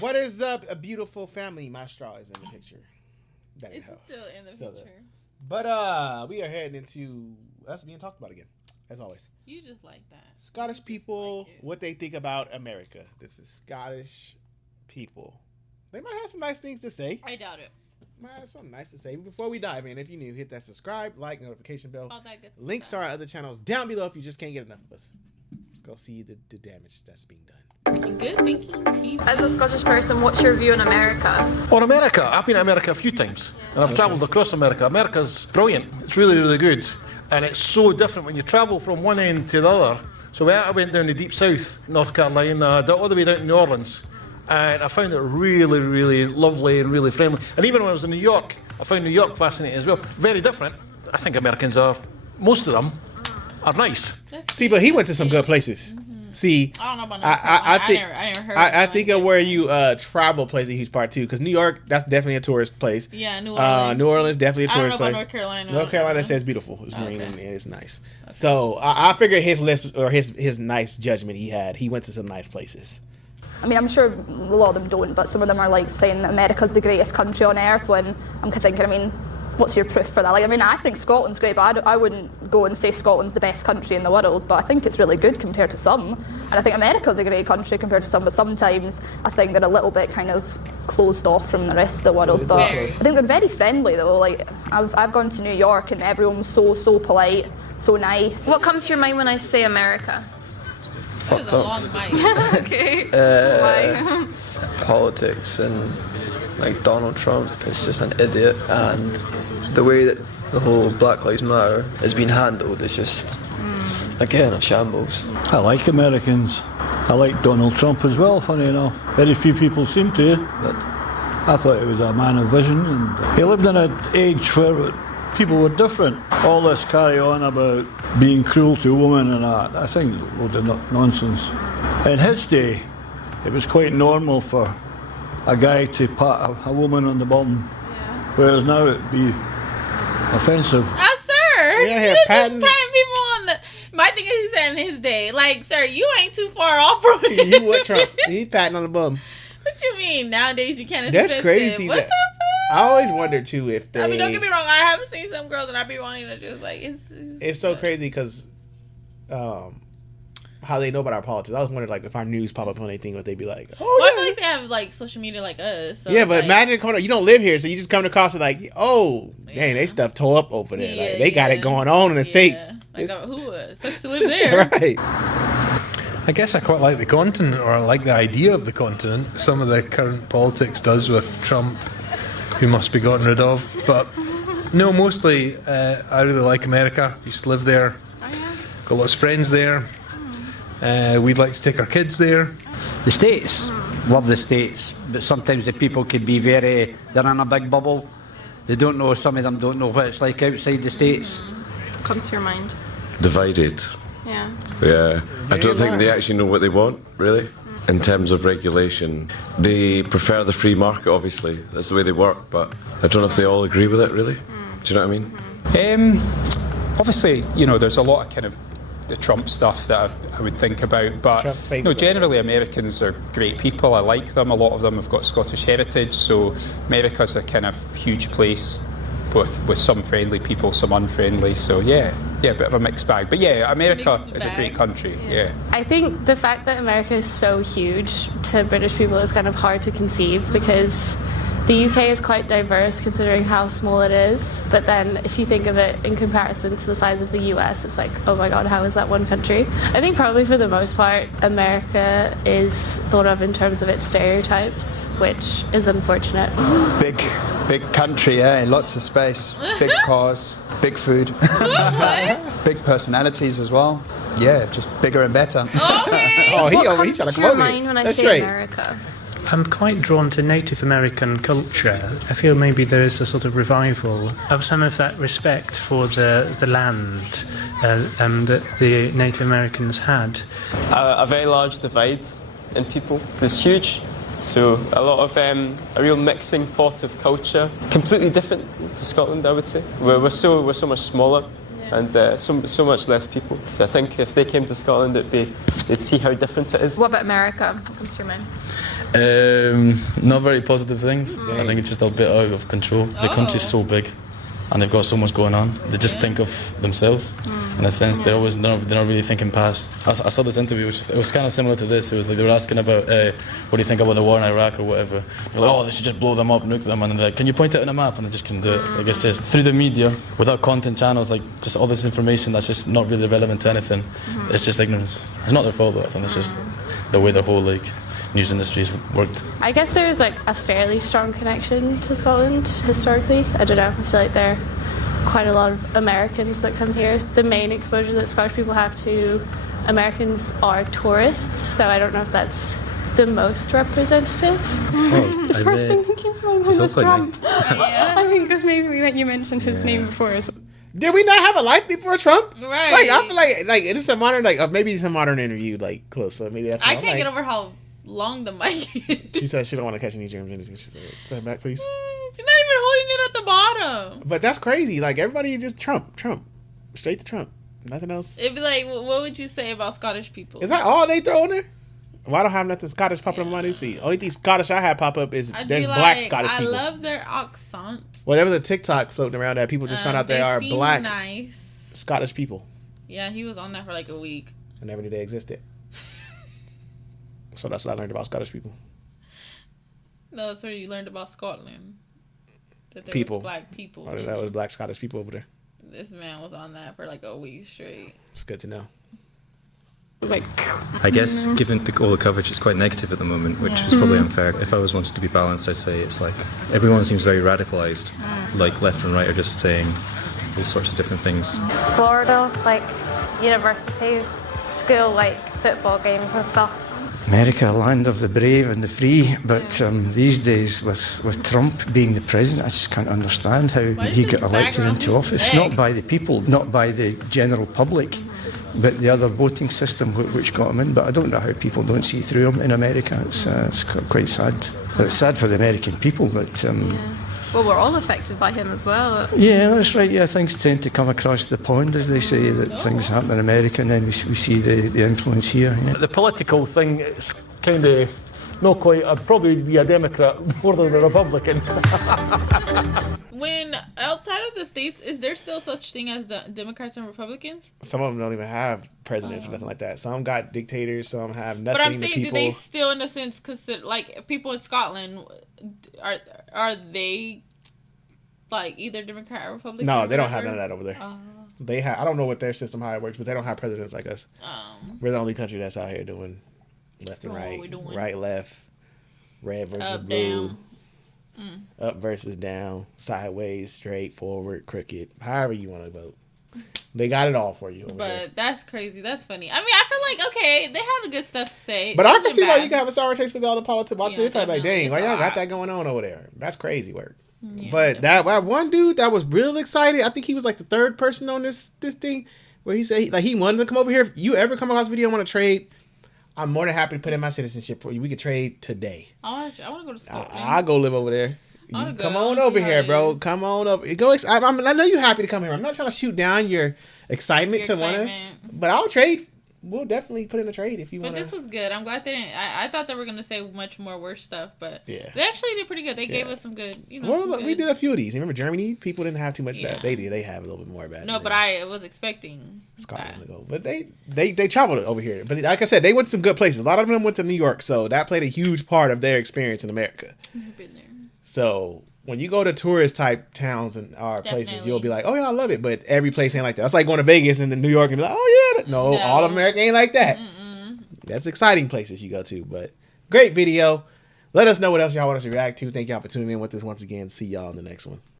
What is up, a beautiful family? My straw is in the picture. That It's still in the picture. There. But we are heading into us being talked about again, as always. You just like that. Scottish people, what they think about America. This is Scottish people. They might have some nice things to say. I doubt it. Might have something nice to say. Before we dive in, if you're new, hit that subscribe, like, notification bell. All that good Links stuff. to our other channels down below if you just can't get enough of us. Let's go see the damage that's being done. Good thinking, TV. As a Scottish person, what's your view on America? On America, I've been to America a few times, and I've travelled across America. America's brilliant. It's really, really good, and it's so different when you travel from one end to the other. So I went down to Deep South, North Carolina, all the way down to New Orleans, and I found it really, really lovely and really friendly. And even when I was in New York, I found New York fascinating as well. Very different. I think Americans are, most of them, are nice. See, but he went to some good places. See, I don't know about I think of where you travel plays a huge part too, because New York, that's definitely a tourist place. Yeah, New Orleans. New Orleans definitely a tourist place. I don't know about North Carolina. North Carolina says beautiful. It's green and it's nice. Okay. So I figure his list or his nice judgment he had. He went to some nice places. I mean, I'm sure a lot of them don't, but some of them are like saying America's the greatest country on earth, when I'm thinking, I mean, what's your proof for that? Like, I mean, I think Scotland's great, but I wouldn't go and say Scotland's the best country in the world, but I think it's really good compared to some. And I think America's a great country compared to some, but sometimes I think they're a little bit kind of closed off from the rest of the world. But I think they're very friendly though. Like, I've gone to New York and everyone's so polite, so nice. What comes to your mind when I say America? Fucked up. Okay. Why? Politics and like Donald Trump is just an idiot, and the way that the whole Black Lives Matter has been handled is just again a shambles. I like Americans. I like Donald Trump as well, funny enough. Very few people seem to, but I thought he was a man of vision, and he lived in an age where people were different. All this carry on about being cruel to women and that, I think is a load of nonsense. In his day, it was quite normal for a guy to pat a woman on the bum, whereas now it'd be offensive. Sir, Yeah, you just patting people on the... My thing is, he said in his day, like, sir, you ain't too far off from it. You what Trump? He patting on the bum. What you mean? Nowadays you can't. That's crazy. What the fuck? I always wonder too if they. I mean, don't get me wrong. I haven't seen some girls that I be wanting to just like. It's so crazy because, how they know about our politics. I was wondering like if our news pop up on anything, what they'd be like. Oh well, yeah. I feel like they have like social media like us. So Yeah, but like, imagine you don't live here, so you just come across it like, oh, dang, they stuff tore up over there. Like they got it going on in the States. Like who sucks to live there? Right. I guess I quite like the continent, or I like the idea of the continent. Some of the current politics does with Trump, who must be gotten rid of. But no, mostly I really like America. Used to live there. Got lots of friends there. We'd like to take our kids there. The States, love the States, but sometimes the people could be they're in a big bubble. They don't know, some of them don't know what it's like outside the States. Comes to your mind? Divided. Yeah. Yeah. I don't think they actually know what they want, really. In terms of regulation, they prefer the free market, obviously. That's the way they work, but I don't know if they all agree with it, really. Do you know what I mean? Obviously, you know, there's a lot of kind of the Trump stuff that I would think about, but no, generally Americans are great people. I like them. A lot of them have got Scottish heritage, so America's a kind of huge place with some friendly people, some unfriendly. So yeah, a bit of a mixed bag. But yeah, America is a great country. Yeah. I think the fact that America is so huge to British people is kind of hard to conceive, because the UK is quite diverse considering how small it is, but then if you think of it in comparison to the size of the US, it's like, oh my god, how is that one country? I think probably for the most part, America is thought of in terms of its stereotypes, which is unfortunate. Big country, yeah, lots of space, big cars, big food, big personalities as well. Yeah, just bigger and better. What comes to your mind when I say America? I'm quite drawn to Native American culture. I feel maybe there is a sort of revival of some of that respect for the land that the Native Americans had. A very large divide in people. It's huge. So a lot of a real mixing pot of culture, completely different to Scotland, I would say. We're so much smaller, and so much less people. So I think if they came to Scotland, they'd see how different it is. What about America? What comes to your mind? Not very positive things. I think it's just a bit out of control. The country's so big, and they've got so much going on. They just think of themselves. In a sense, they're not really thinking past. I saw this interview, which it was kind of similar to this. It was like they were asking about what do you think about the war in Iraq or whatever. They're like, oh, they should just blow them up, nuke them, and they're like, can you point it on a map? And they just can do it. Like, it's just through the media, without content channels, like just all this information that's just not really relevant to anything. It's just ignorance. It's not their fault though. I think it's just the way their whole news industry's worked. I guess there's like a fairly strong connection to Scotland historically. I don't know. I feel like there are quite a lot of Americans that come here. The main exposure that Scottish people have to Americans are tourists, so I don't know if that's the most representative. The first thing that came to my mind was Trump. I think because maybe you mentioned his name before. So. Did we not have a life before Trump? Right. Like I feel like it is a modern maybe it's a modern interview close. So maybe that's. I can't get over how long the mic is. She said she don't want to catch any germs. Anything. She said, "Stand back, please." She's not even holding it at the bottom. But that's crazy. Like everybody just Trump, straight to Trump. Nothing else. It'd be like, what would you say about Scottish people? Is that all they throw in there? Well, I don't have nothing Scottish popping up on my newsfeed. Only thing Scottish I have pop up is there's black Scottish people. I love their accent. Well, there was a TikTok floating around that people just found out they are black nice Scottish people. Yeah, he was on that for like a week. I never knew they existed. So that's what I learned about Scottish people. No, that's where you learned about Scotland. That there people. was black people. Oh, that was black Scottish people over there. This man was on that for like a week straight. It's good to know. Like, I guess given all the coverage, it's quite negative at the moment, which is probably unfair. If I was wanting to be balanced, I'd say it's like everyone seems very radicalized, like left and right are just saying all sorts of different things. Florida, like universities, school, like football games and stuff. America, land of the brave and the free, but these days with Trump being the president, I just can't understand how he got elected into office. Not by the people, not by the general public, but the other voting system which got him in. But I don't know how people don't see through him in America. It's quite sad. It's sad for the American people, but... Well, we're all affected by him as well. Yeah, that's right. Yeah, things tend to come across the pond, as they say, that things happen in America, and then we see the influence here. Yeah. The political thing, it's kind of not quite. I'd probably be a Democrat more than a Republican. When outside of the States, is there still such thing as the Democrats and Republicans? Some of them don't even have presidents or nothing like that. Some got dictators, some have nothing. But I'm saying, do they still, in a sense, consider, like, people in Scotland, are they like either Democrat or Republican? No, they don't have none of that over there. They have. I don't know what their system how it works, but they don't have presidents like us. We're the only country that's out here doing left and right, left, red versus up, blue, up versus down, sideways, straight, forward, crooked. However you want to vote, they got it all for you. But there. That's crazy. That's funny. I mean, I feel like okay, they have good stuff to say. But I can see why you can have a sour taste with all the politics. Watching it, like, dang, why y'all got lot. that going on over there? That's crazy work. Yeah, but that one dude that was real excited, I think he was like the third person on this thing, where he said he wanted to come over here. If you ever come across a video and want to trade, I'm more than happy to put in my citizenship for you. We could trade today. I want to go to Scotland. I'll go live over there. You come on over here, bro. Come on over. Go. I know you're happy to come here. I'm not trying to shoot down your excitement to want to, but I'll trade. We'll definitely put in a trade if you want. But this was good. I'm glad they didn't. I thought they were gonna say much more worse stuff, but they actually did pretty good. They gave us some good. We did a few of these. Remember Germany? People didn't have too much of that. They did. They have a little bit more bad. No, but I was expecting Scotland to go. But they traveled over here. But like I said, they went to some good places. A lot of them went to New York, so that played a huge part of their experience in America. I've been there. So when you go to tourist type towns and places, you'll be like, oh yeah, I love it. But every place ain't like that. It's like going to Vegas and then New York and be like, oh yeah, no, all of America ain't like that. That's exciting places you go to. But great video. Let us know what else y'all want us to react to. Thank y'all for tuning in with us once again. See y'all in the next one.